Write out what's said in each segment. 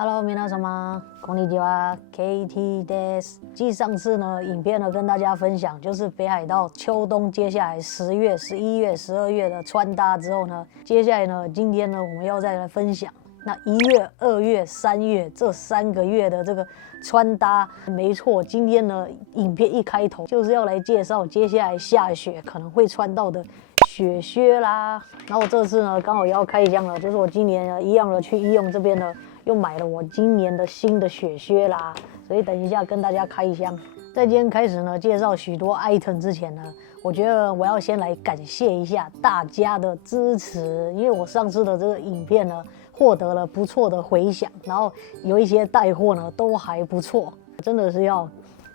Hello， 皆様，こんにちは，KTです。繼上次呢，影片呢跟大家分享，就是北海道秋冬接下來10月、11月、12月的穿搭之後呢，接下來呢，今天呢我們要再來分享那1月、2月、3月這3個月的這個穿搭。沒錯，今天呢影片一開頭就是要來介紹接下來下雪可能會穿到的雪靴啦。然後我這次呢剛好也要開箱了，就是我今年呢一樣的去醫用這邊呢。又買了我今年的新的雪靴啦，所以等一下跟大家開箱。在今天開始呢介紹許多 item 之前呢，我覺得我要先來感謝一下大家的支持，因為我上次的這個影片呢獲得了不錯的回響，然後有一些帶貨呢都還不錯，真的是要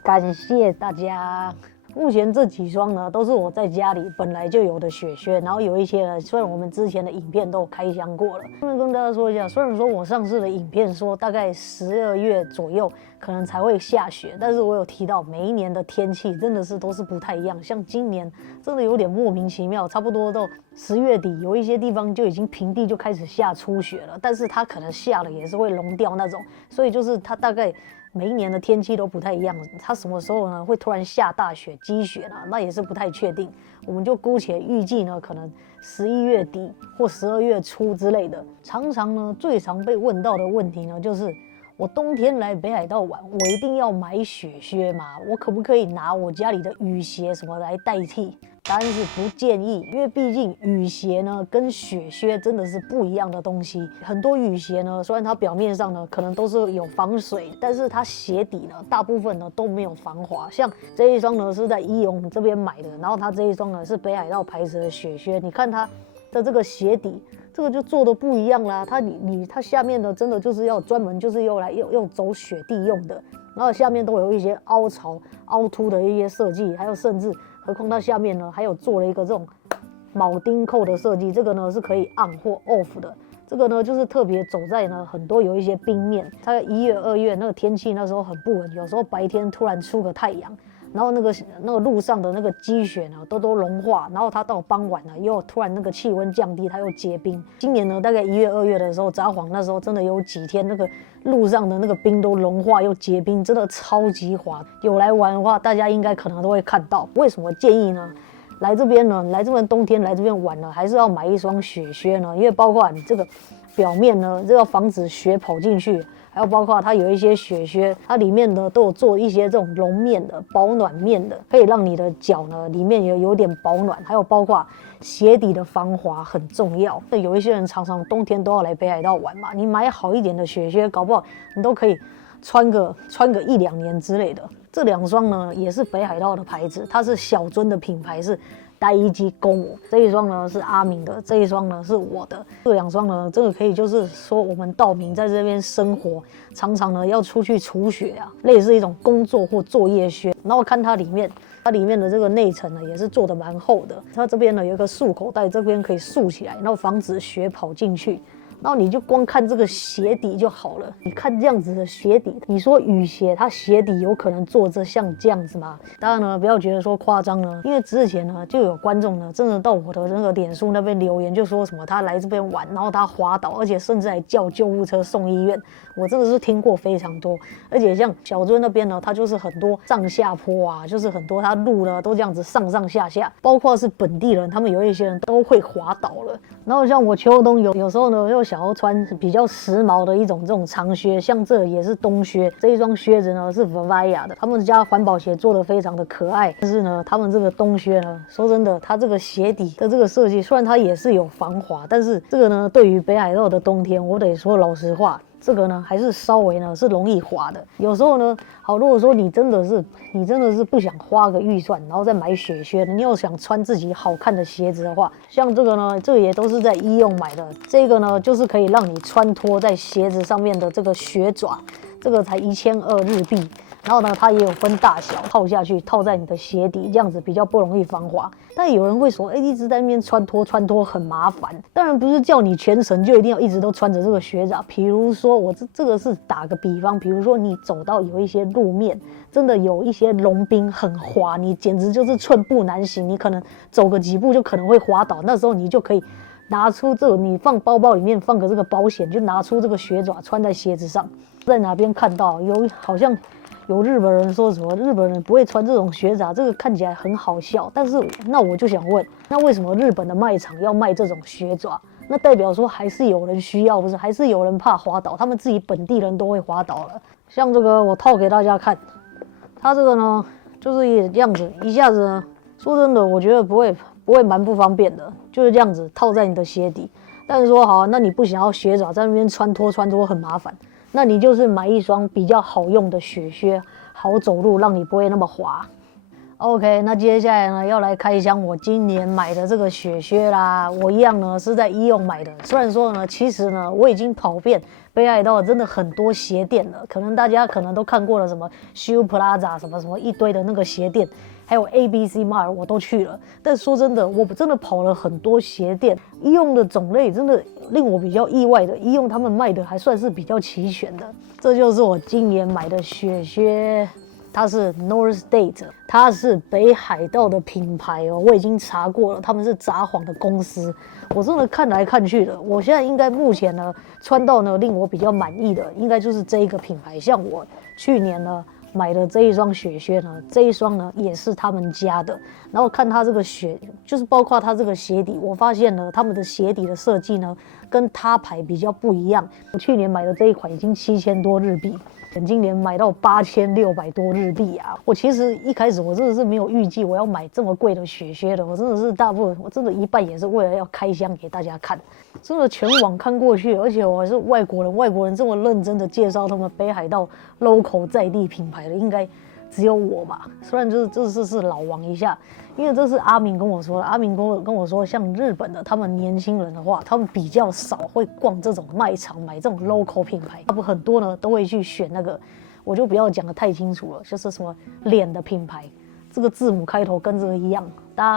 感謝大家。目前這幾雙呢都是我在家裡本來就有的雪靴，然後有一些呢，雖然我們之前的影片都有開箱過了，跟大家說一下，雖然說我上次的影片說大概12月左右可能才會下雪，但是我有提到每一年的天氣真的是都是不太一樣，像今年真的有點莫名其妙，差不多到10月底有一些地方就已經平地就開始下初雪了，但是它可能下了也是會融掉那種，所以就是它大概每一年的天氣都不太一樣，它什麼時候呢會突然下大雪、積雪呢？那也是不太確定。我們就姑且預計呢，可能11月底或12月初之類的。常常呢，最常被問到的問題呢，就是我冬天來北海道玩，我一定要買雪靴嗎？我可不可以拿我家裡的雨鞋什麼來代替？答案是不建議，因為畢竟雨鞋呢跟雪靴真的是不一樣的東西。很多雨鞋呢，雖然它表面上呢可能都是有防水，但是它鞋底呢大部分呢都沒有防滑。像這一雙呢是在醫用這邊買的，然後它這一雙呢是北海道牌子的雪靴，你看它的這個鞋底，這個就做的不一樣啦。它下面呢真的就是要專門就是用來走雪地用的，然後下面都有一些凹槽、凹凸的一些設計，還有甚至。何況它下面呢，還有做了一個這種鉚釘扣的設計，這個呢是可以 on 或 off 的。這個呢就是特別走在呢很多有一些冰面，大概1月、2月那個天氣那時候很不穩，有時候白天突然出個太陽，然後那個路上的那個積雪呢都融化，然後它到傍晚呢又突然那個氣溫降低，它又結冰。今年呢大概1月、2月的時候，札幌那時候真的有幾天那個路上的那個冰都融化又結冰，真的超級滑。有來玩的話，大家應該可能都會看到。為什麼建議呢？來這邊冬天來這邊玩呢，還是要買一雙雪靴呢？因為包括你這個表面呢，這要防止雪跑進去。還有包括它有一些雪靴，它裡面呢都有做一些這種絨面的、保暖面的，可以讓你的腳呢裡面有點保暖。還有包括鞋底的防滑很重要。那有一些人常常冬天都要來北海道玩嘛，你買好一點的雪靴，搞不好你都可以穿個1-2年之類的。這兩雙呢也是北海道的牌子，它是小樽的品牌，是Daiji Gommo。這一雙呢是阿明的，這一雙呢是我的。這兩雙呢，這個可以就是說我們道明在這邊生活，常常呢要出去除雪啊，類似一種工作或作業靴。然後看它裡面的這個內層呢也是做的蠻厚的，它這邊呢有一個束口袋，這邊可以豎起來，然後防止雪跑進去。然後你就光看這個鞋底就好了。你看這樣子的鞋底，你說雨鞋它鞋底有可能做像這樣子嗎？當然呢，不要覺得說誇張呢，因為之前呢就有觀眾呢真的到我的那個臉書那邊留言，就說什麼他來這邊玩，然後他滑倒，而且甚至還叫救護車送醫院。我真的是聽過非常多，而且像小樽那邊呢，它就是很多上下坡啊，就是很多它路呢都這樣子上上下下，包括是本地人，他們有一些人都會滑倒了。然後像我秋冬有時候呢又想要穿比較時髦的这種長靴，像這也是冬靴，這一雙靴子呢是 Vivaia 的，他們家環保鞋做的非常的可愛。但是呢，他們這個冬靴呢，說真的，它這個鞋底的這個設計，雖然它也是有防滑，但是這個呢，對於北海道的冬天，我得說老實話。這個呢還是稍微呢是容易滑的。有時候呢，好，如果說你真的是不想花個預算，然後再買雪靴的，你又想穿自己好看的鞋子的話，像這個呢，這個也都是在醫用買的。這個呢就是可以讓你穿脫在鞋子上面的這個雪爪，這個才1200日幣。然後呢，它也有分大小，套下去套在你的鞋底，這樣子比較不容易防滑。但有人會說，一直在那邊穿脫很麻煩。當然不是叫你全程就一定要一直都穿着這個雪爪。比如說我這個是打個比方，比如說你走到有一些路面，真的有一些融冰很滑，你簡直就是寸步難行，你可能走個幾步就可能會滑倒，那時候你就可以拿出這個，你放包包裡面放個這個保險，就拿出這個雪爪穿在鞋子上。在哪邊看到好像有日本人說什麼日本人不會穿這種雪爪，這個看起來很好笑。但是那我就想問，那為什麼日本的賣場要賣這種雪爪？那代表說還是有人需要，不是？還是有人怕滑倒，他們自己本地人都會滑倒了。像这個我套給大家看，它這個呢就是這樣子，一下子呢，說真的，我覺得不會蠻不方便的，就是這樣子套在你的鞋底。但是說好，那你不想要雪爪在那邊穿脫很麻煩，那你就是買一雙比較好用的雪靴，好走路，讓你不會那麼滑。OK， 那接下來呢要來開箱我今年買的這個雪靴啦。我一樣呢是在醫用買的，雖然說呢，其實呢我已經跑遍北海道真的很多鞋店了，可能大家都看過了什麼 Shoe Plaza 什麼一堆的那个鞋店，還有 ABC Mart 我都去了。但說真的，我真的跑了很多鞋店，醫用的種類真的令我比較意外的，醫用他們賣的還算是比較齊全的。這就是我今年買的雪靴。它是 North State， 它是北海道的品牌哦，我已經查過了，他們是札幌的公司。我真的看來看去的，我現在應該目前呢穿到呢令我比較滿意的，應該就是這一個品牌。像我去年呢買的這一雙雪靴呢，這一雙呢也是他們家的。然後看它這個就是包括它這個鞋底，我發現呢他們的鞋底的設計呢跟他牌比較不一樣。我去年買的這一款已經7000多日幣。今年買到8600多日幣啊！我其實一開始我真的是沒有預計我要買這麼貴的雪靴的，我真的是我真的一半也是為了要開箱給大家看，真的全網看過去，而且我還是外國人這麼認真的介紹他們北海道 local 在地品牌的，應該只有我吧。雖然就是這是老王一下，因為這是阿明跟我說的，阿明跟我說，像日本的他們年輕人的話，他們比較少會逛這種賣場買這種 local 品牌，他們很多呢都會去選那個，我就不要講得太清楚了，就是什麼臉的品牌，這個字母開頭跟這個一樣，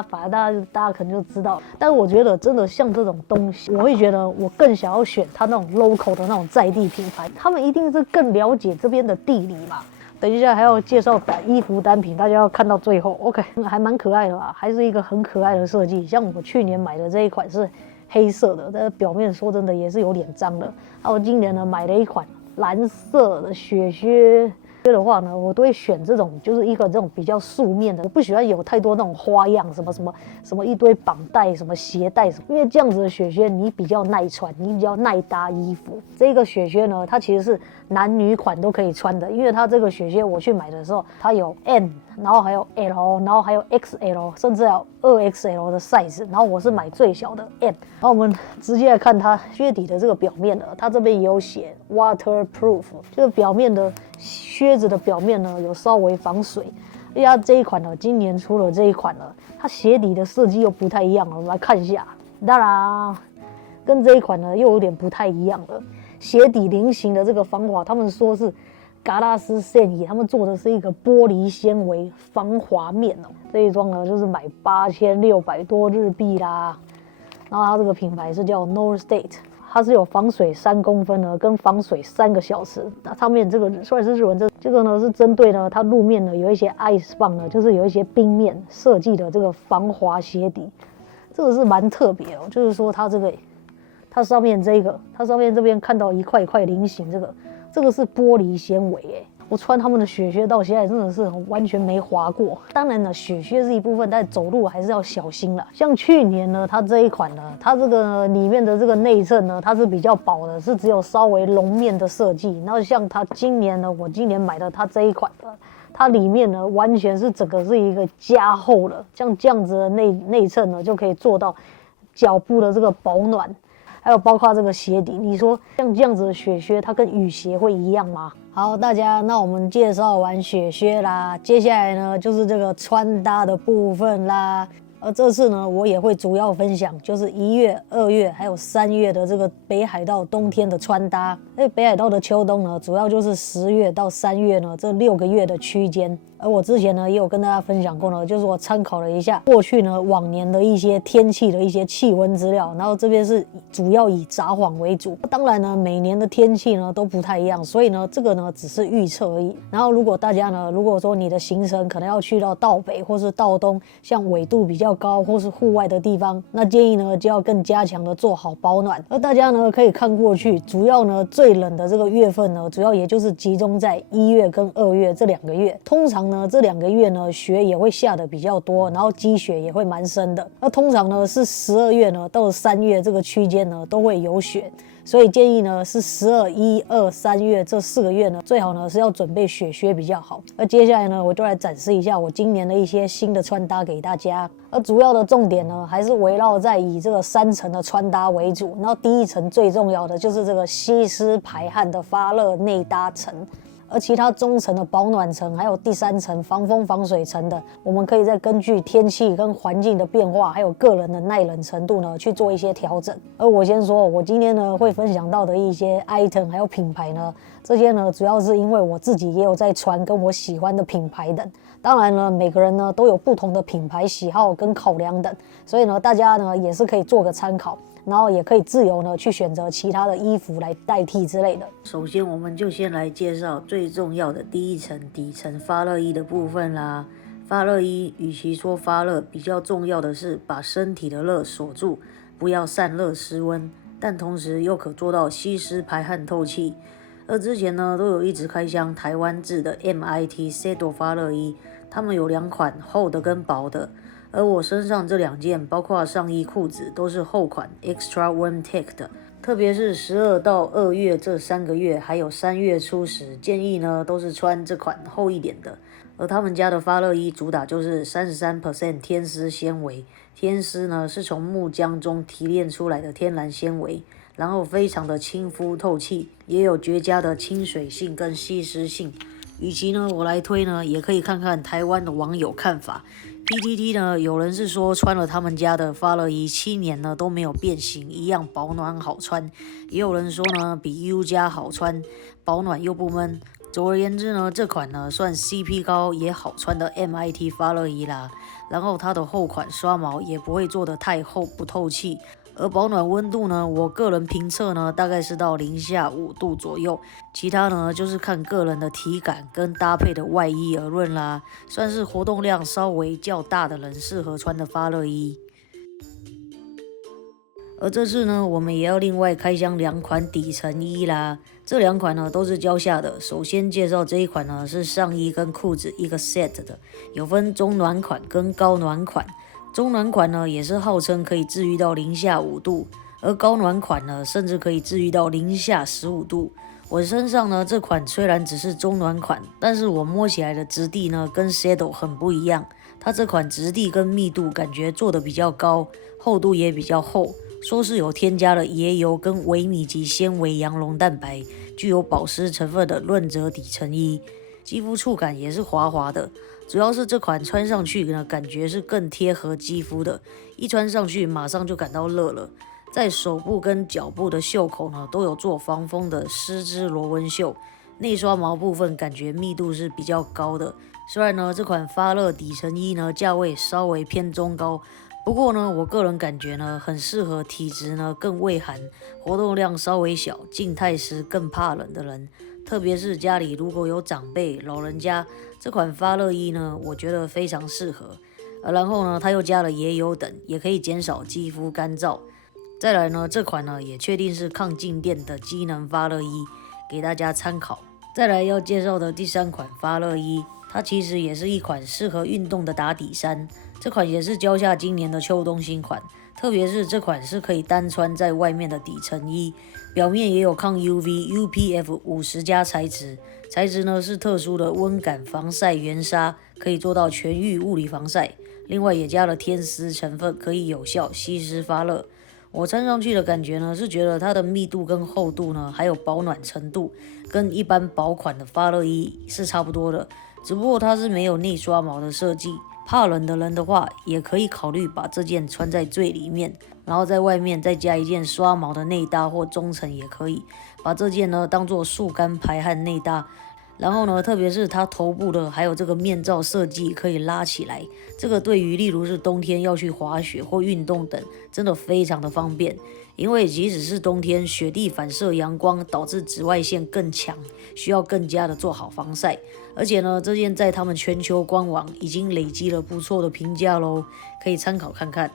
反正大家可能就知道。但是我覺得真的像這種東西，我會覺得我更想要選他那種 local 的那種在地品牌，他們一定是更了解這邊的地理嘛。等一下還要介紹衣服單品，大家要看到最後。OK， 還蠻可愛的吧，還是一個很可愛的設計。像我去年買的這一款是黑色的，但是表面說真的也是有點髒的。那我今年呢買了一款藍色的雪靴的話呢，我都會選這種，就是一個這種比較素面的，我不喜歡有太多那種花樣，什麼一堆綁帶、什麼鞋帶什麼，因為這樣子的雪靴你比較耐穿，你比較耐搭衣服。這個雪靴呢，它其實是男女款都可以穿的，因為它這個雪靴我去買的時候，它有 M， 然後還有 L， 然後還有 XL， 甚至有2XL 的 size， 然後我是買最小的 M。然後我們直接來看它靴底的這個表面了，它這邊也有寫 waterproof， 就是表面的靴子的表面呢有稍微防水。而且它這一款呢，今年出了這一款了，它鞋底的設計又不太一樣了，我們來看一下，當然跟這一款呢又有點不太一樣了。鞋底菱形的這個防滑，他們說是嘎拉斯繊維，他們做的是一個玻璃纖維防滑面哦。這一雙呢就是買8600多日幣啦。然後它這個品牌是叫 North State， 它是有防水3公分呢，跟防水3個小時。那上面這個雖然是日文，這個呢是針對呢它路面呢有一些 ice 棒呢，就是有一些冰面設計的這個防滑鞋底，這個是蠻特別哦。就是說它上面這邊看到一塊一塊菱形，這個是玻璃纖維哎。我穿他們的雪靴到現在真的是完全沒滑過。當然了，雪靴是一部分，但走路還是要小心了。像去年呢，它這一款呢，它這個裡面的這個內襯呢，它是比較薄的，是只有稍微絨面的設計。然後像它今年呢，我今年買的它這一款呢，它裡面呢完全是整個是一個加厚的，像這樣子的內襯呢，就可以做到腳部的這個保暖。還有包括這個鞋底，你說像這樣子的雪靴，它跟雨鞋會一樣嗎？好，大家，那我們介紹完雪靴啦，接下來呢就是這個穿搭的部分啦。而這次呢，我也會主要分享，就是1月、2月還有3月的這個北海道冬天的穿搭。北海道的秋冬呢，主要就是10月到3月呢這6個月的區間。而我之前呢也有跟大家分享過呢，就是我參考了一下過去呢往年的一些天氣的一些氣溫資料，然後這邊是主要以札幌為主。當然呢，每年的天氣呢都不太一樣，所以呢這個呢只是預測而已。然後如果大家呢，如果說你的行程可能要去到道北或是道東，像緯度比較較高或是戶外的地方，那建議呢就要更加強的做好保暖。而大家呢可以看過去，主要呢最冷的这个月份呢，主要也就是集中在1月跟2月这2個月。通常呢這2個月呢雪也會下得比較多，然後積雪也會蠻深的。那通常呢是12月呢到3月這個區間呢都會有雪。所以建議呢是12、1、2、3月這4個月呢，最好呢是要準備雪靴比較好。而接下來呢，我就來展示一下我今年的一些新的穿搭給大家。而主要的重點呢，還是圍繞在以這個3層的穿搭為主。然後第一層最重要的就是這個吸濕排汗的發熱內搭層。而其他中層的保暖層，還有第3層防風防水層的，我們可以再根據天氣跟環境的變化，還有個人的耐冷程度呢，去做一些調整。而我先說，我今天呢會分享到的一些 item 還有品牌呢，這些呢主要是因為我自己也有在穿，跟我喜歡的品牌等。當然呢，每個人呢都有不同的品牌喜好跟考量等，所以呢大家呢也是可以做個參考。然後也可以自由呢去選擇其他的衣服來代替之類的。首先，我們就先來介紹最重要的第一層底層發熱衣的部分啦。發熱衣與其說發熱，比較重要的是把身體的熱鎖住，不要散熱失溫，但同時又可做到吸濕排汗透氣。而之前呢都有一直開箱台灣製的 MIT Sedo 發熱衣，他們有2款厚的跟薄的。而我身上這2件，包括上衣、褲子，都是厚款 Extra Warm Tech 的。特別是12到2月這3個月，還有3月初時，建議呢都是穿這款厚一點的。而他們家的發熱衣主打就是33% 天絲纖維，天絲呢是從木漿中提煉出來的天然纖維，然後非常的親膚透氣，也有絕佳的親水性跟吸濕性。與其呢我來推呢，也可以看看台灣的網友看法。PTT 呢，有人是說穿了他們家的發熱衣7年呢都沒有變形，一樣保暖好穿。也有人說呢，比 U 加好穿，保暖又不悶。總而言之呢，這款呢算 CP 高也好穿的 MIT 發熱衣啦。然後它的厚款刷毛也不會做得太厚不透氣。而保暖溫度呢，我個人評測呢，大概是到-5度左右，其他呢就是看個人的體感跟搭配的外衣而論啦，算是活動量稍微較大的人適合穿的發熱衣。而這次呢，我們也要另外開箱2款底層衣啦，這2款呢都是蕉下的。首先介紹這一款呢是上衣跟褲子一個 set 的，有分中暖款跟高暖款。中暖款呢也是號稱可以治癒到-5度，而高暖款呢甚至可以治癒到-15度。我身上呢這款雖然只是中暖款，但是我摸起來的質地呢跟 Sedo 很不一樣。它這款質地跟密度感覺做得比較高，厚度也比較厚，說是有添加了椰油跟微米級纖維羊絨蛋白，具有保濕成分的潤澤底層衣，肌膚觸感也是滑滑的。主要是這款穿上去呢，感覺是更貼合肌膚的，一穿上去馬上就感到熱了。在手部跟腳部的袖口呢，都有做防風的絲織螺紋袖。內刷毛部分感覺密度是比較高的。雖然呢，這款發熱底層衣呢價位稍微偏中高，不過呢，我個人感覺呢，很適合體質呢更畏寒、活動量稍微小、靜態時更怕冷的人。特別是家裡如果有長輩、老人家，這款發熱衣呢，我覺得非常適合。然後呢，它又加了椰油等，也可以減少肌膚乾燥。再來呢，這款呢也確定是抗靜電的機能發熱衣，給大家參考。再來要介紹的第3款發熱衣，它其實也是一款適合運動的打底衫。這款也是蕉下今年的秋冬新款，特別是這款是可以單穿在外面的底層衣。表面也有抗 UV、UPF 50+材質，材質呢是特殊的溫感防曬原紗，可以做到全域物理防曬。另外也加了天絲成分，可以有效吸濕發熱。我穿上去的感覺呢，是覺得它的密度跟厚度呢，還有保暖程度，跟一般薄款的發熱衣是差不多的，只不過它是沒有內刷毛的設計。怕冷的人的話，也可以考慮把這件穿在最裡面，然後在外面再加一件刷毛的內搭或中層也可以。把這件呢當做速乾排汗內搭，然後呢，特別是它頭部的還有這個面罩設計可以拉起來，這個對於例如是冬天要去滑雪或運動等，真的非常的方便。因為即使是冬天，雪地反射陽光導致紫外線更強，需要更加的做好防曬。而且呢，這件在他們全球官網已經累積了不錯的評價咯，可以參考看看。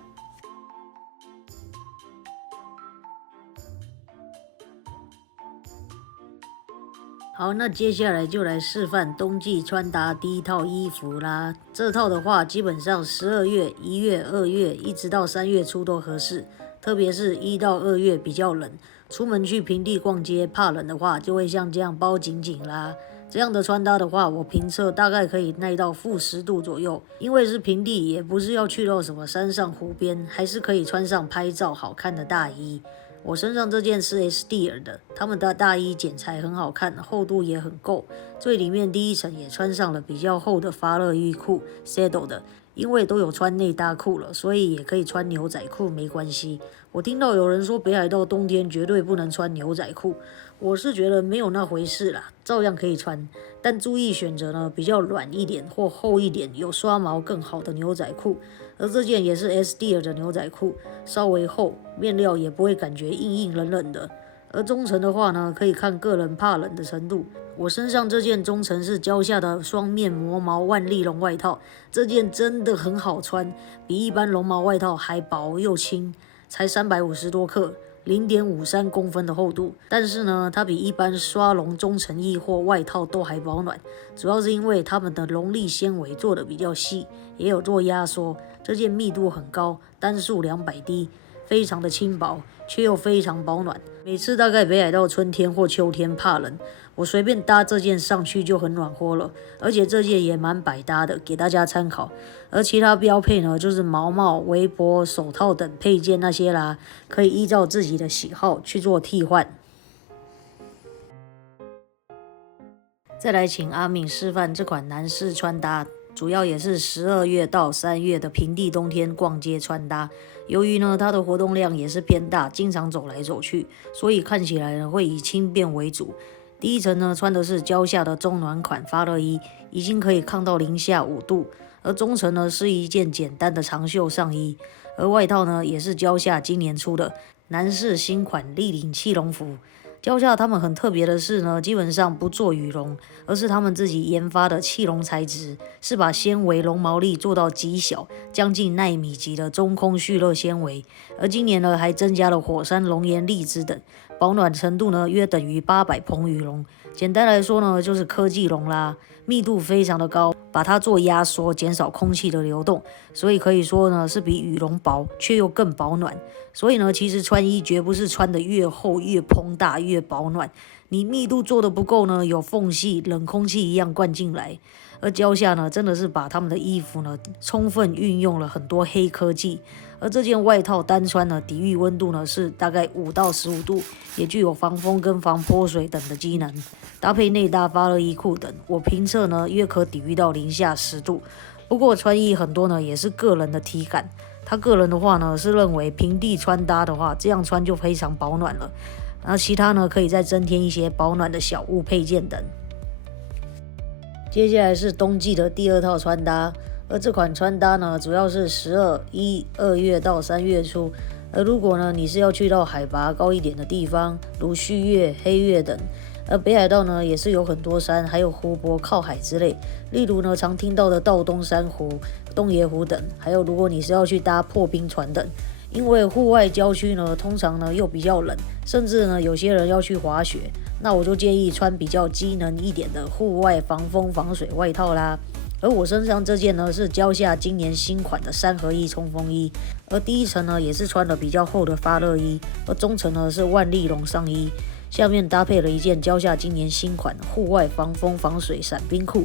好，那接下來就來示範冬季穿搭第一套衣服啦。這套的話，基本上12月、1月、2月一直到3月初都合適。特別是1到2月比較冷，出門去平地逛街，怕冷的話，就會像這樣包緊緊啦。這樣的穿搭的話，我評測大概可以耐到-10度左右。因為是平地，也不是要去到什麼山上湖邊，還是可以穿上拍照好看的大衣。我身上這件是 Estir 的，他們的大衣剪裁很好看，厚度也很夠。最裡面第一層也穿上了比較厚的發熱衣褲 Saddle 的。因為都有穿內搭褲了，所以也可以穿牛仔褲沒關係。我聽到有人說北海道冬天絕對不能穿牛仔褲，我是覺得沒有那回事啦，照樣可以穿，但注意選擇呢比較軟一點或厚一點、有刷毛更好的牛仔褲。而這件也是 Estir 的牛仔褲，稍微厚，面料也不會感覺硬硬冷冷的。而中層的話呢，可以看個人怕冷的程度。我身上這件中層是蕉下的雙面磨毛萬利龍外套，這件真的很好穿，比一般絨毛外套還薄又輕，才350多克，0.53公分的厚度。但是呢，它比一般刷絨中層衣或外套都還保暖，主要是因為它們的絨粒纖維做的比較細，也有做壓縮。這件密度很高，單數200D，非常的輕薄，卻又非常保暖。每次大概北海道春天或秋天怕冷，我隨便搭這件上去就很暖和了，而且這件也蠻百搭的，給大家參考。而其他標配呢，就是毛帽、圍脖、手套等配件那些啦，可以依照自己的喜好去做替換。再來請阿敏示範這款男士穿搭。主要也是12月到3月的平地冬天逛街穿搭。由於呢，它的活動量也是偏大，經常走來走去，所以看起來呢會以輕便為主。第一層呢穿的是蕉下的中暖款發熱衣，已經可以抗到-5度。而中層呢是一件簡單的長袖上衣，而外套呢也是蕉下今年出的男士新款立領氣絨服。蕉下他們很特別的是呢，基本上不做羽絨，而是他們自己研發的氣絨材質，是把纖維絨毛粒做到極小，將近奈米級的中空蓄熱纖維。而今年呢，還增加了火山熔岩荔枝等，保暖程度呢約等於800蓬羽絨。簡單來說呢，就是科技絨啦，密度非常的高，把它做壓縮，減少空氣的流動，所以可以說呢是比羽絨薄，卻又更保暖。所以呢，其實穿衣絕不是穿得越厚越膨大越保暖，你密度做得不夠呢，有縫隙，冷空氣一樣灌進來。而蕉下呢，真的是把他們的衣服呢，充分運用了很多黑科技。而這件外套單穿呢，抵禦溫度呢是大概5到15度，也具有防風跟防潑水等的機能。搭配內搭發熱衣褲等，我評測呢約可抵禦到-10度。不過穿衣很多呢也是個人的體感。他個人的話呢是認為平地穿搭的話，這樣穿就非常保暖了。然後其他呢可以再增添一些保暖的小物配件等。接下來是冬季的第二套穿搭，而這款穿搭呢主要是12、1、2月到3月初。而如果呢你是要去到海拔高一點的地方，如旭岳、黑岳等。而北海道呢也是有很多山，還有湖泊靠海之類，例如呢常聽到的道東珊瑚、東野湖等，還有如果你是要去搭破冰船等。因為戶外郊區呢通常呢又比較冷，甚至呢有些人要去滑雪，那我就建議穿比較機能一點的戶外防風防水外套啦。而我身上這件呢是蕉下今年新款的3合1衝鋒衣，而第一層呢也是穿了比較厚的發熱衣，而中層呢是萬利龍上衣，下面搭配了一件蕉下今年新款戶外防風防水傘兵褲。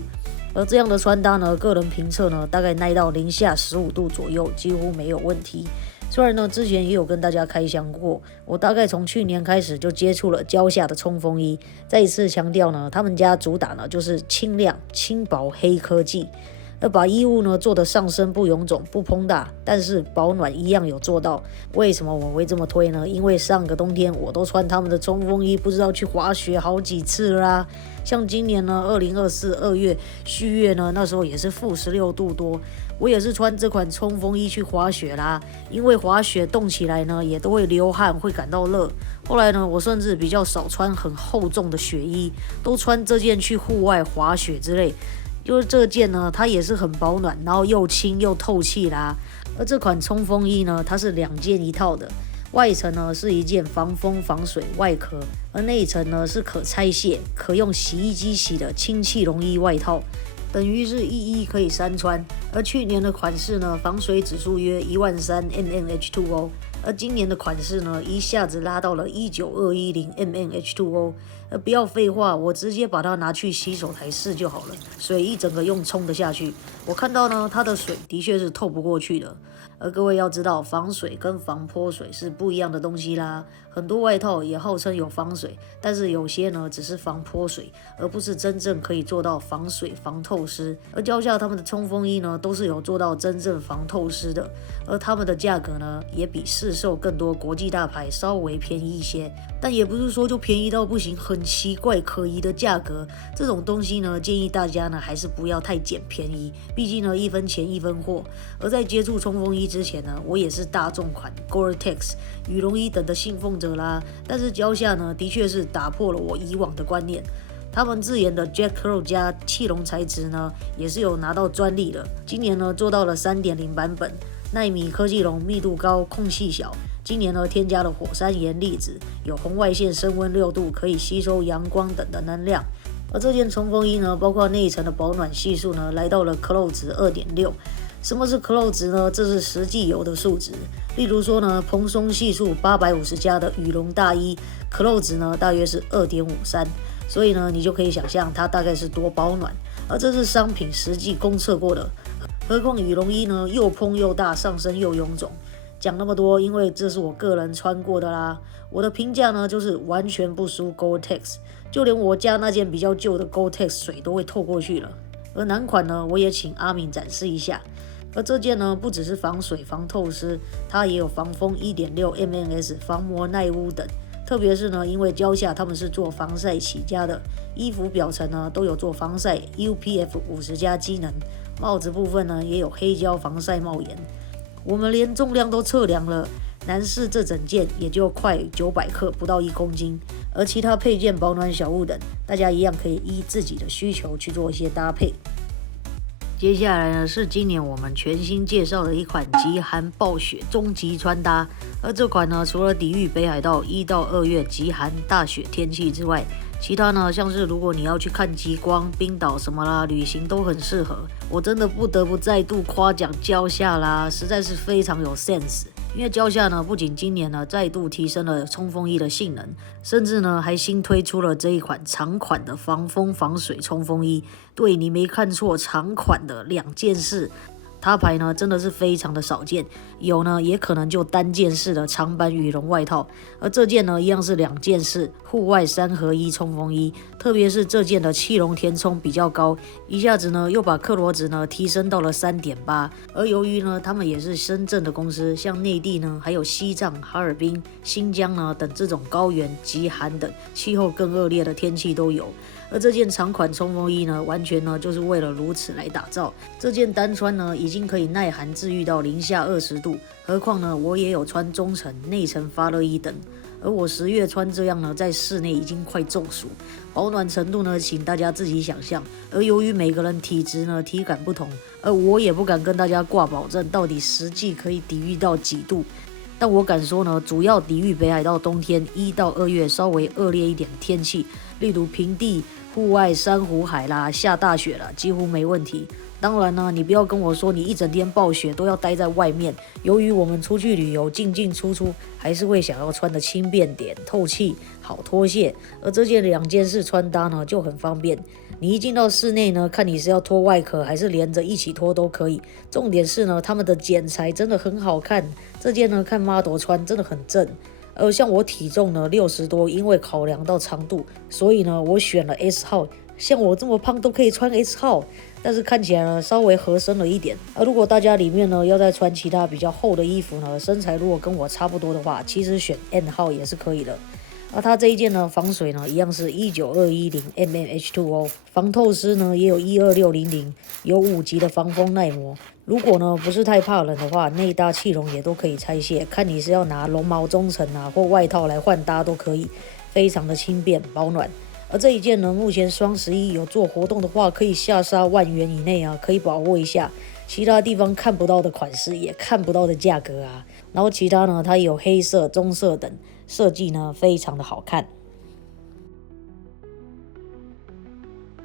而這樣的穿搭呢，個人評測呢大概耐到-15度左右，幾乎沒有問題。雖然呢，之前也有跟大家開箱過，我大概從去年開始就接觸了蕉下的衝鋒衣。再一次強調呢，他們家主打呢就是輕量、輕薄、黑科技。而把衣物呢做得上身不臃腫不膨大，但是保暖一樣有做到。為什麼我會這麼推呢？因為上個冬天我都穿他們的衝鋒衣，不知道去滑雪好幾次啦。像今年呢，2024 2月續月呢，那時候也是-16度多，我也是穿這款衝鋒衣去滑雪啦。因為滑雪動起來呢，也都會流汗，會感到熱。後來呢，我甚至比較少穿很厚重的雪衣，都穿這件去戶外滑雪之類。就是這件呢，它也是很保暖，然後又輕又透氣啦。而這款衝鋒衣呢，它是2件一套的，外層呢是一件防風防水外殼，而內層呢是可拆卸、可用洗衣機洗的氫氣絨衣外套，等於是一衣可以3穿。而去年的款式呢，防水指數約13000 mmH2O， 而今年的款式呢，一下子拉到了19210 mmH2O。不要廢話，我直接把它拿去洗手台試就好了，水一整個用沖得下去。我看到呢，它的水的確是透不過去的。而各位要知道，防水跟防潑水是不一樣的東西啦。很多外套也號稱有防水，但是有些呢只是防潑水，而不是真正可以做到防水防透濕。而蕉下他們的衝鋒衣呢，都是有做到真正防透濕的，而他們的價格呢，也比市售更多國際大牌稍微便宜一些。但也不是說就便宜到不行，很奇怪可疑的價格。這種東西呢，建議大家呢還是不要太撿便宜，畢竟呢1分錢1分貨。而在接觸衝鋒衣之前呢，我也是大眾款 Gore-Tex 羽絨衣等的信奉者啦。但是蕉下呢，的確是打破了我以往的觀念。他們自研的 Jet-Cro 加氣絨材質呢，也是有拿到專利的。今年呢做到了 3.0 版本，奈米科技絨，密度高，空隙小。今年呢，添加了火山岩粒子，有红外線升溫6度，可以吸收陽光等的能量。而這件衝鋒衣呢，包括內層的保暖係數呢，來到了 CLO 值 2.6。什麼是 CLO 值呢？這是實際有的數值。例如說呢，蓬鬆係數850加的羽絨大衣 ，CLO 值呢大約是 2.53。所以呢，你就可以想象它大概是多保暖。而這是商品實際公測過的。何況羽絨衣呢，又蓬又大，上身又臃腫。講那麼多，因為這是我個人穿過的啦。我的評價呢，就是完全不輸 Gore-Tex， 就連我家那件比較舊的 Gore-Tex 水都會透過去了。而男款呢，我也請阿明展示一下。而這件呢，不只是防水防透濕，它也有防風 1.6 MNS、防磨耐污等。特別是呢，因為蕉下他們是做防曬起家的，衣服表層呢都有做防曬 UPF 50+機能，帽子部分呢也有黑膠防曬帽檐。我們連重量都測量了，男士這整件也就快900克，不到1公斤。而其他配件、保暖小物等，大家一樣可以依自己的需求去做一些搭配。接下來呢，是今年我們全新介紹的一款極寒暴雪終極穿搭。而這款呢，除了抵禦北海道1到2月極寒大雪天氣之外，其他呢，像是如果你要去看極光、冰島什麼啦，旅行都很適合。我真的不得不再度誇獎蕉下啦，實在是非常有 sense。因為蕉下呢，不僅今年呢再度提升了衝鋒衣的性能，甚至呢還新推出了這一款長款的防風防水衝鋒衣。對，你沒看錯，長款的2件式。它牌呢真的是非常的少見，有呢也可能就單件式的長版羽絨外套，而這件呢一樣是2件式戶外3合1衝鋒衣，特別是這件的氣絨填充比較高，一下子呢又把克羅值呢提升到了 3.8。而由於呢他們也是深圳的公司，像內地呢還有西藏、哈爾濱、新疆呢等這種高原極寒等氣候更惡劣的天氣都有。而這件長款衝鋒衣呢，完全呢就是為了如此來打造。這件單穿呢，已經可以耐寒治癒到-20度，何況呢，我也有穿中層、內層發熱衣等。而我10月穿這樣呢，在室內已經快中暑，保暖程度呢，請大家自己想象。而由於每個人體質呢體感不同，而我也不敢跟大家掛保證，到底實際可以抵禦到幾度。但我敢說呢，主要抵禦北海道冬天1到2月稍微惡劣一點天氣，例如平地、戶外、山湖海啦、下大雪啦，幾乎沒問題。當然呢，你不要跟我說你一整天暴雪都要待在外面。由於我們出去旅遊進進出出，還是會想要穿得輕便點、透氣、好脫卸。而這件2件式穿搭呢就很方便，你一進到室內呢，看你是要脫外殼還是連着一起脫都可以。重點是呢，他們的剪裁真的很好看。這件呢看 model 穿真的很正。而像我體重呢60多，因為考量到長度，所以呢我選了 S 號。像我這麼胖都可以穿 S 號。但是看起來呢稍微合身了一點。而如果大家裡面呢要再穿其他比較厚的衣服呢，身材如果跟我差不多的話，其實選 N 號也是可以的。而它這一件呢，防水呢一樣是19210 mmH2O， 防透濕呢也有12600，有5級的防風耐磨。如果呢不是太怕冷的話，內搭氣籠也都可以拆卸，看你是要拿絨毛中層啊或外套來換搭都可以，非常的輕便保暖。而這一件呢，目前雙11有做活動的話，可以下殺1萬元以內啊，可以把握一下。其他地方看不到的款式，也看不到的價格啊。然後其他呢，它也有黑色、棕色等，設計呢非常的好看。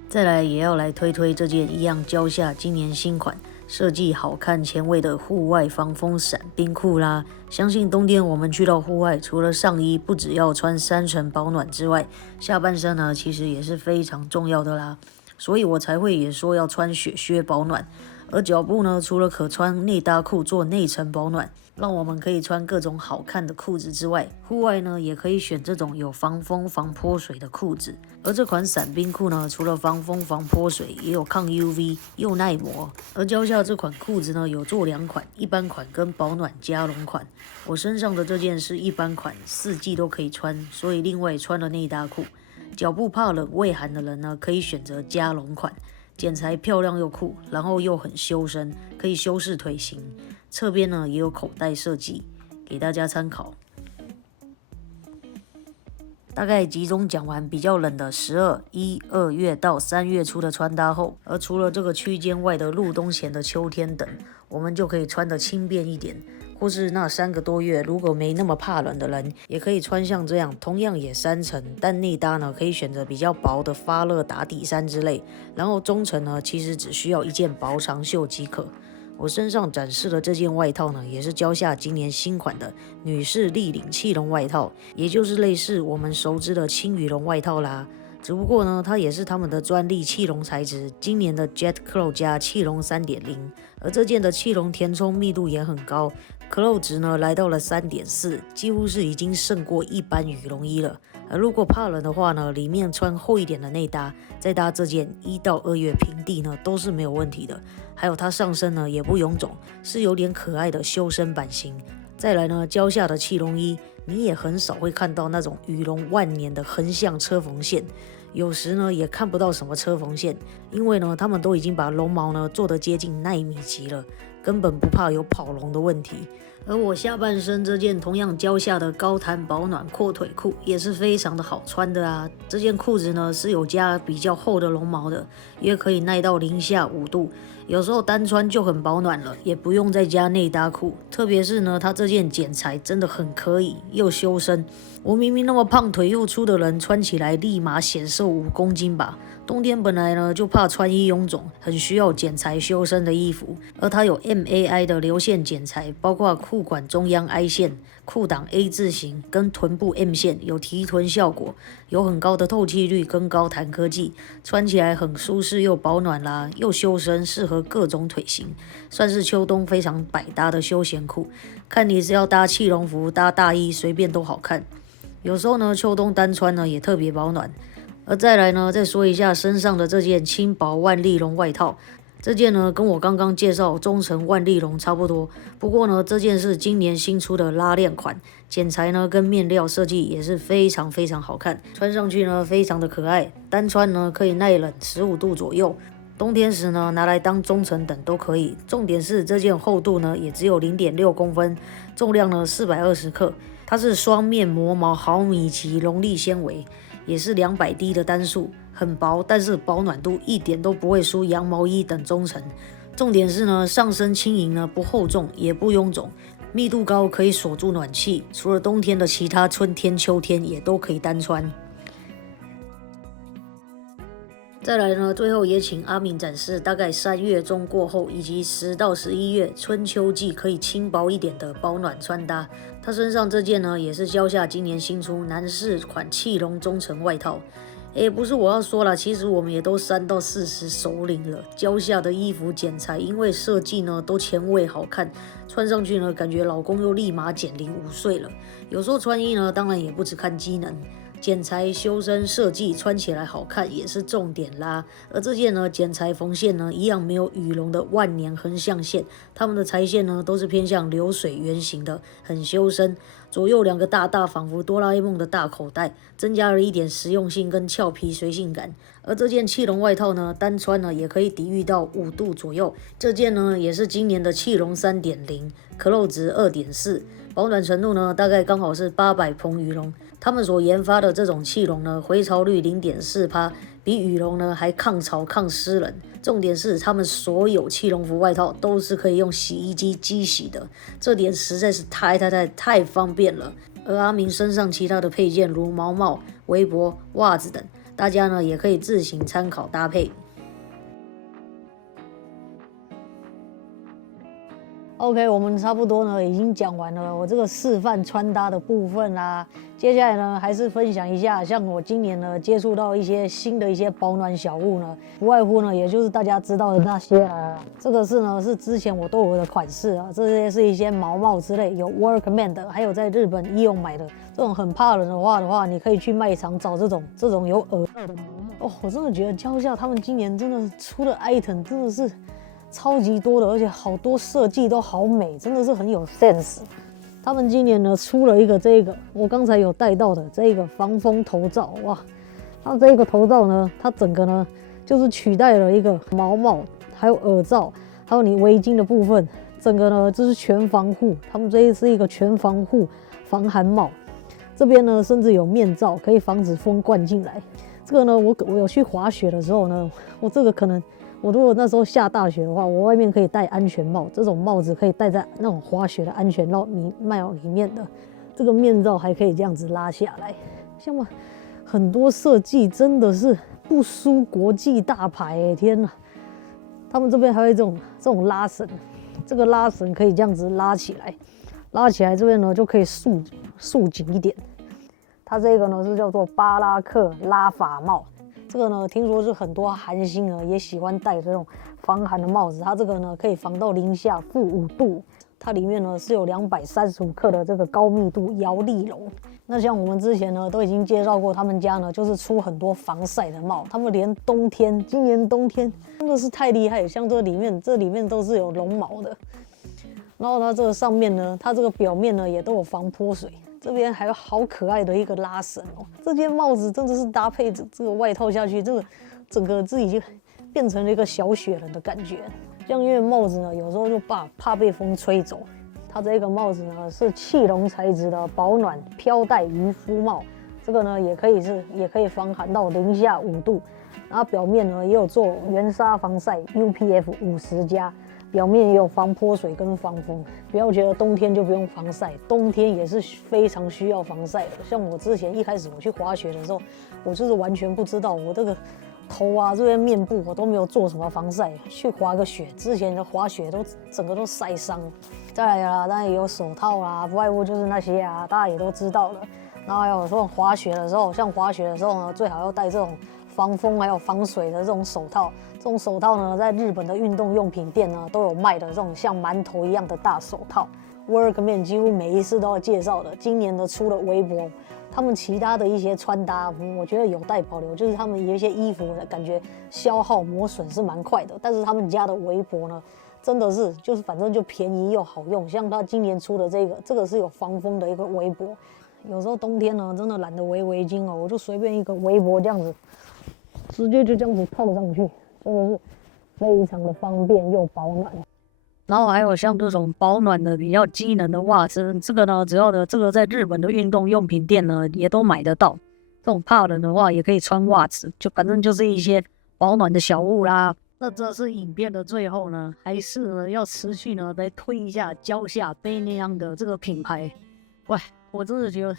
再來也要來推推這件一樣蕉下今年新款，設計好看前衛的戶外防風傘冰褲啦。相信冬天我們去到戶外，除了上衣不只要穿3層保暖之外，下半身呢其實也是非常重要的啦。所以我才會也說要穿雪靴保暖。而腳部呢，除了可穿內搭褲做內層保暖，讓我們可以穿各種好看的褲子之外，戶外呢也可以選這種有防風防潑水的褲子。而這款傘冰褲呢，除了防風防潑水，也有抗 UV 又耐磨。而蕉下這款褲子呢，有做2款，一般款跟保暖加絨款。我身上的這件是一般款，4季都可以穿，所以另外穿了內搭褲。腳部怕冷畏寒的人呢，可以選擇加絨款。剪裁漂亮又酷，然後又很修身，可以修飾腿型。側邊呢也有口袋設計，給大家參考。大概集中講完比較冷的12、1、2月到3月初的穿搭後，而除了這個區間外的入冬前的秋天等，我們就可以穿得輕便一點。或是那3個多月如果沒那麼怕冷的人，也可以穿像這樣，同樣也3層，但內搭呢可以選擇比較薄的發熱打底衫之類，然後中層呢其實只需要一件薄長袖即可。我身上展示的這件外套呢，也是蕉下今年新款的女士立領氣籠外套，也就是類似我們熟知的輕羽絨外套啦。只不過呢，它也是他們的專利氣籠材質，今年的 Jet Cloth 加氣籠 3.0， 而這件的氣籠填充密度也很高，Cloth 值呢來到了 3.4， 幾乎是已經勝過一般羽絨衣了。而如果怕冷的話呢，裡面穿厚一點的內搭，再搭這件1到2月平地呢都是沒有問題的。還有它上身呢也不臃腫，是有點可愛的修身版型。再來呢，蕉下的氣籠衣，你也很少會看到那種羽絨萬年的橫向車縫線，有時呢也看不到什麼車縫線，因為呢他們都已經把絨毛呢做得接近奈米級了，根本不怕有跑龍的問題。而我下半身這件同樣蕉下的高彈保暖闊腿褲也是非常的好穿的啊。這件褲子呢是有加比較厚的絨毛的，也可以耐到零下5度，有時候單穿就很保暖了，也不用再加內搭褲。特別是呢，它這件剪裁真的很可以，又修身。我明明那麼胖腿又粗的人，穿起來立馬顯瘦5公斤吧。冬天本來呢就怕穿衣臃腫，很需要剪裁修身的衣服，而它有 MAI 的流線剪裁，包括褲管中央 I 線、褲襠 A 字形跟臀部 M 線，有提臀效果，有很高的透氣率跟高彈科技，穿起來很舒適又保暖啦，又修身，適合各種腿型，算是秋冬非常百搭的休閒褲。看你是要搭氣籠服、搭大衣，隨便都好看。有時候呢，秋冬單穿呢也特別保暖。而再來呢，再說一下身上的這件輕薄萬利絨外套。這件呢跟我剛剛介紹中層萬利絨差不多，不過呢這件是今年新出的拉鏈款，剪裁呢跟面料設計也是非常非常好看，穿上去呢非常的可愛，單穿呢可以耐冷15度左右，冬天時呢拿來當中層等都可以。重點是這件厚度呢也只有 0.6 公分，重量呢420克，它是雙面磨毛毫米級隆力纖維，也是200D 的單數，很薄，但是保暖度一點都不會輸羊毛衣等中層。重點是呢，上身輕盈呢，不厚重也不臃腫，密度高，可以鎖住暖氣。除了冬天的其他春天、秋天也都可以單穿。再來呢，最後也請阿明展示大概3月中過後，以及10到11月春秋季可以輕薄一點的保暖穿搭。他身上這件呢，也是蕉下今年新出男士款氣籠中層外套。不是我要說啦，其實我們也都3到40熟齡了。蕉下的衣服剪裁，因為設計呢都前衛好看，穿上去呢感覺老公又立馬減齡5歲了。有時候穿衣呢，當然也不只看機能。剪裁、修身、設計，穿起來好看也是重點啦。而這件呢，剪裁縫線呢，一樣沒有羽絨的萬年橫向線，它們的裁線呢，都是偏向流水圓形的，很修身。左右2個大仿佛哆啦 A 夢的大口袋，增加了一點實用性跟俏皮隨性感。而這件氣絨外套呢，單穿呢也可以抵禦到5度左右。這件呢也是今年的氣絨 3.0， 可漏值 2.4， 保暖程度呢大概剛好是800蓬羽絨。他們所研發的這種氣絨呢，回潮率 0.4%， 比羽絨呢還抗潮抗濕冷。重點是他們所有氣絨服外套都是可以用洗衣機機洗的，這點實在是太方便了。而阿明身上其他的配件如毛帽、圍脖、襪子等，大家呢也可以自行參考搭配。OK， 我們差不多呢已經講完了我這個示範穿搭的部分啦。接下來呢還是分享一下，像我今年呢接觸到一些新的一些保暖小物呢，不外乎呢也就是大家知道的那些啊。這個是之前我都有的款式啊，這些是一些毛帽之類，有 Workman 的，還有在日本ION買的。这種很怕冷的話，你可以去賣场找这种有耳罩的毛帽。哦，我真的觉得蕉下他們今年真的出的 item 真的是超級多的，而且好多設計都好美，真的是很有 sense。他們今年呢出了一個我剛才有帶到的這個防風頭罩，哇！它這個頭罩呢，它整個呢就是取代了一個毛帽，還有耳罩，還有你圍巾的部分，整個呢就是全防護。他們這一是一個全防護防寒帽，這邊呢甚至有面罩，可以防止風灌進來。這個呢，我有去滑雪的時候呢，我這個可能。我如果那時候下大雪的話，我外面可以戴安全帽，這種帽子可以戴在那種滑雪的安全帽裡面的。這個面罩還可以這樣子拉下來，像我很多設計真的是不輸國際大牌欸！天哪，他們這邊還有這種拉繩，這個拉繩可以這樣子拉起來，這邊呢就可以束緊一點。它這個呢是叫做巴拉克拉法帽。這個呢，聽說是很多韓星呢也喜歡戴這種防寒的帽子。它這個呢可以防到-5度，它裡面呢是有235克的這個高密度搖粒絨。那像我們之前呢都已經介紹過，他們家呢就是出很多防曬的帽，他們連今年冬天真的是太厲害，像這裡面都是有絨毛的。然後它這個上面呢，它這個表面呢也都有防潑水。這邊還有好可愛的一個拉繩哦，這件帽子真的是搭配這個外套下去，這個整個自己就變成了一個小雪人的感覺。像因為帽子呢，有时候就怕被風吹走。它這個帽子呢是氣絨材質的保暖飄帶漁夫帽，這個呢也可以防寒到-5度，然後表面呢也有做原紗防曬 UPF 50+。表面也有防潑水跟防風，不要覺得冬天就不用防曬，冬天也是非常需要防曬的。像我之前一開始我去滑雪的時候，我就是完全不知道，我這個頭啊這邊面部我都沒有做什麼防曬，去滑個雪之前的滑雪整個都曬傷。再來啦，當然也有手套啊，不外乎就是那些啊，大家也都知道了。然後還有說滑雪的時候，像滑雪的時候呢，最好要戴这種防風還有防水的這種手套。這種手套呢，在日本的運動用品店呢都有賣的，這種像饅頭一樣的大手套。Workman 幾乎每一次都要介紹的，今年的出了圍脖，他們其他的一些穿搭，我覺得有待保留，就是他們有一些衣服的感觉消耗磨損是蠻快的，但是他們家的圍脖呢，真的是就是反正就便宜又好用。像他今年出的這個是有防風的一個圍脖，有時候冬天呢真的懶得圍圍巾哦，我就隨便一個圍脖這樣子，直接就這樣子套上去。真的是非常的方便又保暖，然後還有像這種保暖的比較機能的襪子，這個呢，只要的這個在日本的運動用品店呢也都買得到。這種怕冷的話也可以穿襪子，就反正就是一些保暖的小物啦。那這是影片的最後呢，還是呢要持續呢來推一下蕉下杯那樣的這個品牌。喂，我真的覺得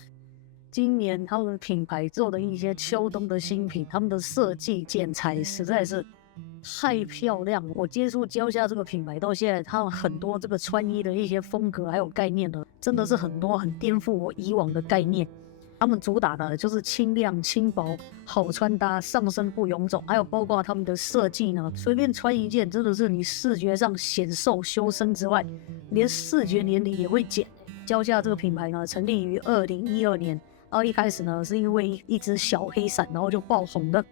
今年他們品牌做的一些秋冬的新品，他們的設計剪裁實在是太漂亮了！我接觸蕉下這個品牌到現在，他們很多這個穿衣的一些風格還有概念呢，真的是很多很顛覆我以往的概念。他們主打的就是輕量、輕薄、好穿搭、上身不臃腫，還有包括他們的設計呢，隨便穿一件真的是你視覺上顯瘦修身之外，連視覺年齡也會減。蕉下這個品牌呢，成立於2012年。然後一開始呢是因為一隻小黑傘，然後就爆紅的。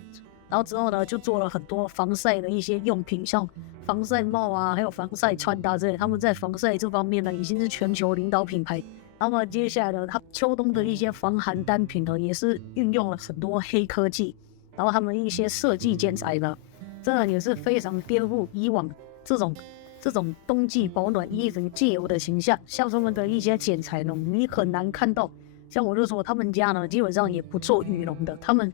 然後之後呢就做了很多防曬的一些用品，像防曬帽啊，還有防曬穿搭之類的。他們在防曬這方面呢已經是全球領導品牌。然後呢接下來呢，他秋冬的一些防寒單品呢也是運用了很多黑科技，然後他們一些設計剪裁呢，真的也是非常顛覆以往這種冬季保暖衣服既有的形象。像他們的一些剪裁呢，你很難看到。像我就說他們家呢基本上也不做羽絨的，他們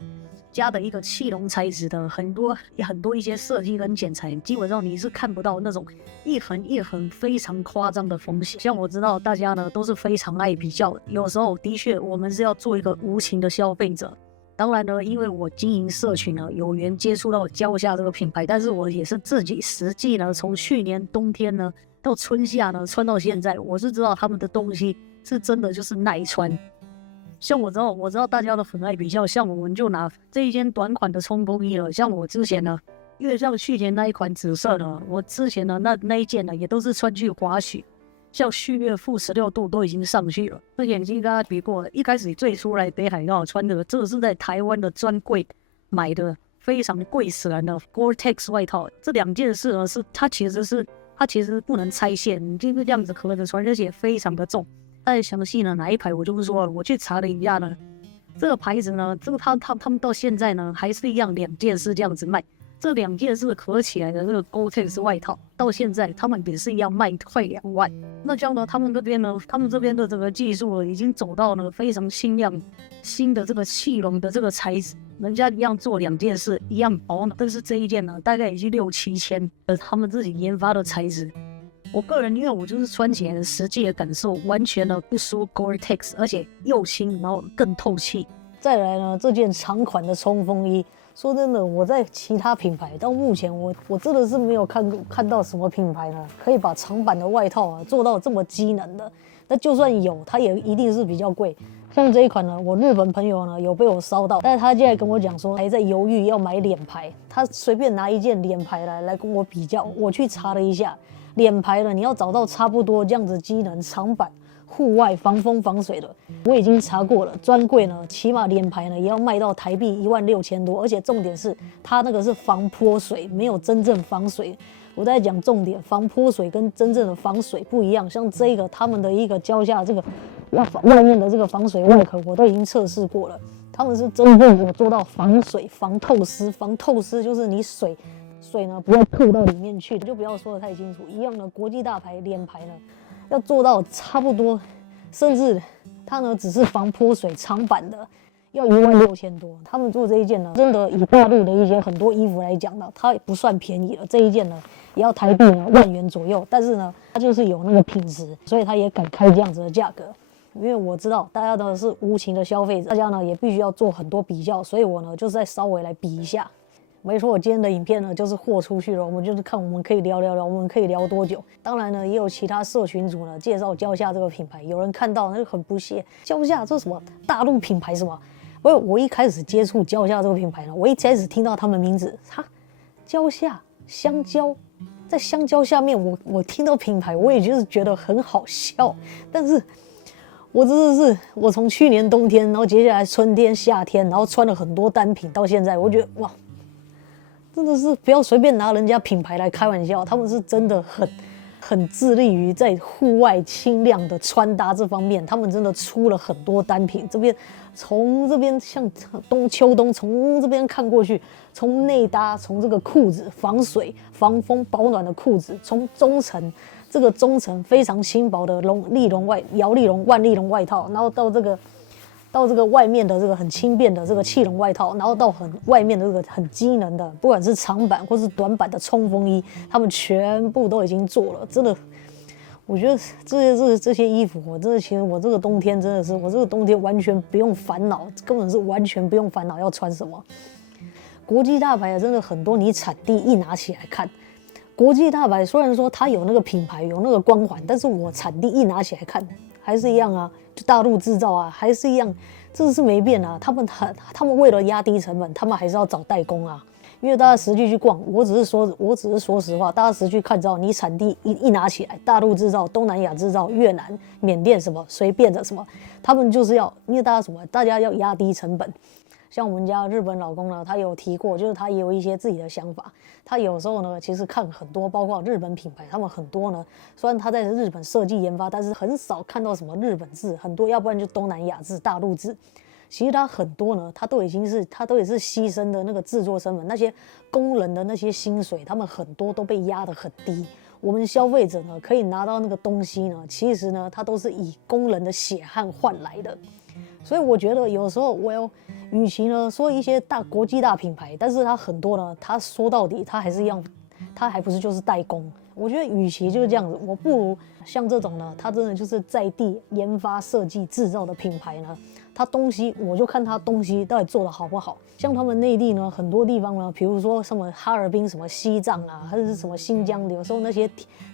家的一個氣絨材質的很多一些設計跟剪裁，基本上你是看不到那种一橫一橫非常誇張的風險。像我知道大家呢都是非常愛比較的，有時候的確我們是要做一個無情的消費者。當然呢，因為我經營社群呢，有緣接觸到蕉下這個品牌，但是我也是自己實際呢，從去年冬天呢到春夏呢穿到現在，我是知道他們的東西是真的就是耐穿。像我知道大家都很愛比較，像我们就拿這一件短款的衝鋒衣了。像我之前呢，因為像去年那一款紫色呢，我之前呢那一件呢也都是穿去滑雪，像旭月-16度都已經上去了。之前已經跟他比過了，一開始最初來北海道穿的，這個是在台灣的專櫃買的，非常貴死人的 Gore-Tex 外套。這兩件事呢它其實不能拆線，你就是這樣子合着穿，而且非常的重。再詳細呢哪一排我就不說了，我去查了一下呢，這個牌子呢，這個他們到現在呢還是一樣兩件是這樣子賣，這兩件是合起來的這個 Gore-Tex 外套，到現在他們也是一樣賣快2萬。那這樣呢，他們這邊的這個技術已經走到了非常新的這個氣絨的這個材質，人家一樣做兩件事一樣保暖，但是這一件呢大概已經6-7千，他們自己研發的材質。我個人因為我就是穿起來的實際的感受，完全的不輸 Gore-Tex， 而且又輕，然後更透氣。再來呢，這件長款的衝鋒衣，說真的，我在其他品牌到目前我真的是沒有看到什麼品牌呢可以把長版的外套做到這麼機能的。那就算有，它也一定是比較貴。像這一款呢，我日本朋友呢有被我燒到，但是他現在跟我講說還在猶豫要買臉牌，他隨便拿一件臉牌來跟我比較，我去查了一下。臉牌呢，你要找到差不多這樣子機能、長版、戶外防風防水的，我已經查過了。專櫃呢，起碼臉牌呢也要賣到台幣16000多，而且重點是它那個是防潑水，沒有真正防水。我在講重點，防潑水跟真正的防水不一樣。像這個他們的一個蕉下這個外面的這個防水外殼，我都已經測試過了，他們是真正有做到防水、防透濕。防透濕就是你水呢不要透到裡面去，就不要說得太清楚。一樣的國際大牌臉牌呢，要做到差不多，甚至它呢只是防潑水長版的，要16000多。他們做這一件呢，真的以大陸的一些很多衣服來講呢，它也不算便宜了。這一件呢也要台幣呢10000元左右，但是呢它就是有那個品質，所以它也敢開這樣子的價格。因為我知道大家都是無情的消費者，大家呢也必須要做很多比較，所以我呢就是再稍微來比一下。沒錯，我今天的影片呢就是豁出去了，我們就是看我們可以聊，我們可以聊多久。當然呢，也有其他社群組呢介紹蕉下這個品牌，有人看到那就很不屑，蕉下這什麼大陸品牌是吧？我一開始接觸蕉下這個品牌呢，我一開始聽到他們名字，蕉下香蕉，在香蕉下面我聽到品牌，我也就是覺得很好笑，但是我真的是我從去年冬天，然後接下來春天、夏天，然後穿了很多單品，到現在我覺得哇。真的是不要隨便拿人家品牌來開玩笑，他們是真的很致力於在戶外輕量的穿搭這方面，他們真的出了很多單品。從這邊像秋冬，從這邊看過去，從內搭，從這個褲子防水、防風、保暖的褲子，從中層這個中層非常輕薄的搖粒絨、萬粒絨外套，然後到這個外面的這個很輕便的這個氣絨外套，然後到外面的這個很機能的，不管是長版或是短版的衝鋒衣，他們全部都已經做了。真的，我覺得這些衣服，其實我這個冬天真的是，我这個冬天完全不用煩惱，根本是完全不用煩惱要穿什麼。國際大牌真的很多，你產地一拿起來看，國際大牌雖然說它有那個品牌有那個光環，但是我產地一拿起來看，還是一樣啊。就大陸製造啊，還是一樣，這是沒變啊。他們為了壓低成本，他們還是要找代工啊。因為大家實際去逛，我只是說實話，大家實際去看之後，你產地一拿起來，大陸製造、東南亞製造、越南、緬甸什麼隨便的什麼，他們就是要，因为大家要压低成本。像我們家日本老公呢，他有提過，就是他也有一些自己的想法。他有時候呢，其實看很多，包括日本品牌，他們很多呢，雖然他在日本設計研發，但是很少看到什麼日本字，很多要不然就東南亞字、大陸字。其實他很多呢，他都也是犧牲的那個制作成本，那些工人的那些薪水，他們很多都被壓得很低。我們消費者呢，可以拿到那個東西呢，其實呢，它都是以工人的血汗換來的。所以我覺得有時候與其呢說一些國際大品牌，但是它很多呢，它說到底它還不是就是代工。我覺得與其就是這樣子，我不如像這種呢，它真的就是在地研發、設計、製造的品牌呢，它東西我就看它東西到底做得好不好。像他們內地呢，很多地方呢，比如說什麼哈爾濱、什麼西藏啊，還是什麼新疆，有時候那些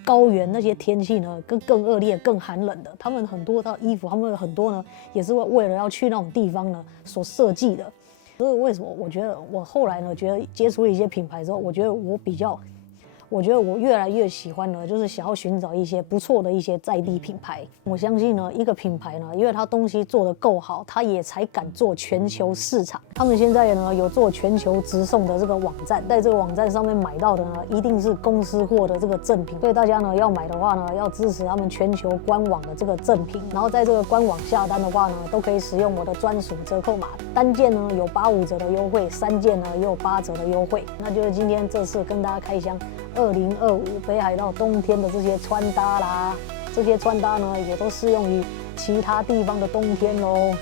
高原那些天氣呢，更惡劣、更寒冷的，他們很多的衣服，他們很多呢也是為了要去那种地方呢所設計的。所以為什麼我覺得我後來呢，覺得接觸了一些品牌之後，我覺得我越來越喜歡呢，就是想要尋找一些不錯的一些在地品牌。我相信呢，一個品牌呢，因為它東西做得夠好，它也才敢做全球市場。他們現在呢有做全球直送的這個網站，在這個網站上面買到的呢，一定是公司貨的這個正品。所以大家呢要買的話呢，要支持他們全球官網的這個正品。然後在這個官網下單的話呢，都可以使用我的專屬折扣碼，單件呢有85折的優惠，3件呢也有8折的優惠。那就是今天這次跟大家開箱2025北海道冬天的這些穿搭啦，這些穿搭呢也都適用於其他地方的冬天嘍。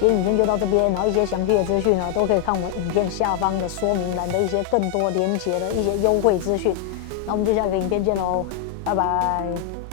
今天影片就到這邊，然後一些詳細的資訊呢都可以看我們影片下方的說明欄的一些更多連結的一些優惠資訊。那我們就下一個影片見嘍，拜拜。